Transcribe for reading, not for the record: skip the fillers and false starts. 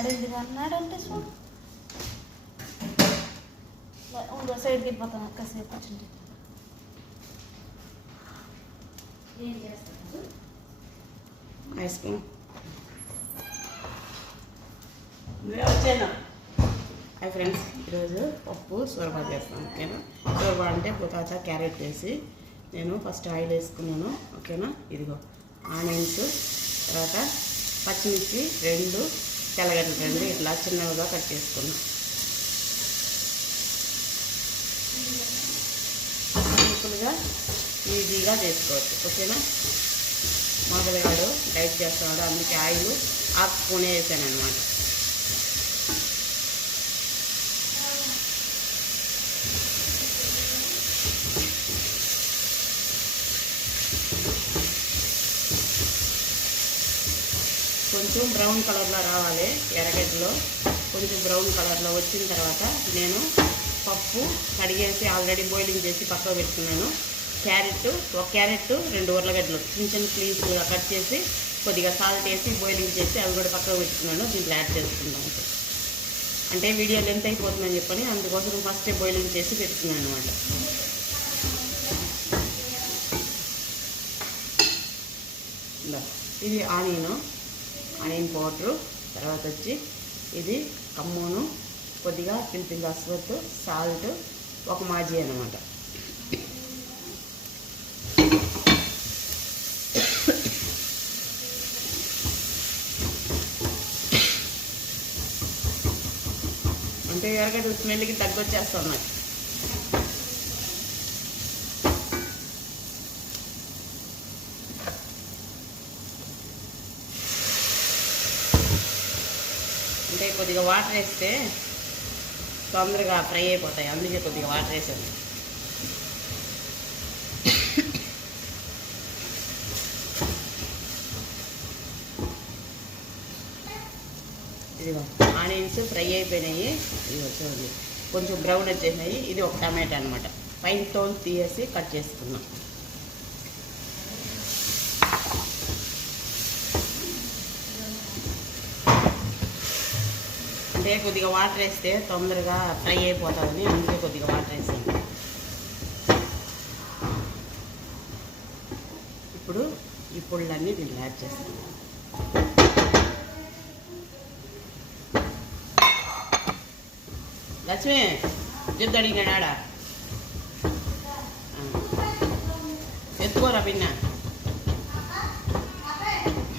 అడిగింది అన్నాడంటే చూడు సైడ్కి వెళ్ళిపోతాను కాసేపు కూర్చుంటే. ఏం చేస్తాను ఐస్ క్రీమ్ వచ్చాను. హాయ్ ఫ్రెండ్స్, ఈరోజు పప్పు సోరబా చేస్తాను. ఓకేనా, సోరబా అంటే పొటాటో క్యారెట్ వేసి నేను ఫస్ట్ ఆయిల్ వేసుకున్నాను. ఓకేనా, ఇదిగో ఆనియన్స్, తర్వాత పచ్చిమిర్చి 2, తెల్లగడ్డలు 2 ఇట్లా చిన్నగా కట్ చేసుకున్నాను. సింపుల్గా ఈజీగా చేసుకోవచ్చు. ఓకేనా, మొదలుగాడు డైట్ చేస్తున్నాడు, అందుకే ఆయిల్ ఆకునే వేసాను అనమాట. కొంచెం బ్రౌన్ కలర్లో రావాలి, ఎర్రగడ్డలో కొంచెం బ్రౌన్ కలర్లో వచ్చిన తర్వాత నేను పప్పు కడిగేసి ఆల్రెడీ బాయిలింగ్ చేసి పక్కకు పెట్టుకున్నాను. ఒక క్యారెట్ 2 ఉర్లగడ్డలు చిన్న చిన్న పీసులుగా కట్ చేసి కొద్దిగా సాల్ట్ వేసి బాయిలింగ్ చేసి అవి కూడా పక్కకు పెట్టుకున్నాను. దీంట్లో యాడ్ చేసుకున్నాను. అంటే వీడియో లెంత్ అయిపోతుందని చెప్పని అందుకోసం ఫస్టే బాయిలింగ్ చేసి పెట్టుకున్నాను అనమాట. ఇది ఆనియన్ పౌడరు, తర్వాత వచ్చి ఇది కమ్మూను, కొద్దిగా పింపిల్ అస్వత్, సాల్ట్, ఒక మాజీ అనమాట. అంటే ఎర్రగడ్డ స్మెల్కి తగ్గొచ్చేస్తాం నాకు. అంటే కొద్దిగా వాటర్ వేస్తే తొందరగా ఫ్రై అయిపోతాయి, అందుకే కొద్దిగా వాటర్ వేసాను. ఇదిగో ఆనియన్స్ ఫ్రై అయిపోయినాయి, ఇదిగో చూడండి కొంచెం బ్రౌన్ వచ్చేసినాయి. ఇది ఒక టమాటా అనమాట, పైన తోలు తీసేసి కట్ చేసుకున్నాం. అంటే కొద్దిగా వాటర్ వేస్తే తొందరగా ఫ్రై అయిపోతుందని అందుకే కొద్దిగా వాటర్ వేసాను. ఇప్పుడు ఈ పొళ్ళన్నీ దీంట్లో యాడ్ చేస్తాను. లక్ష్మి జిద్దు అడిగినాడా, ఎత్తుకోరా పిన్న.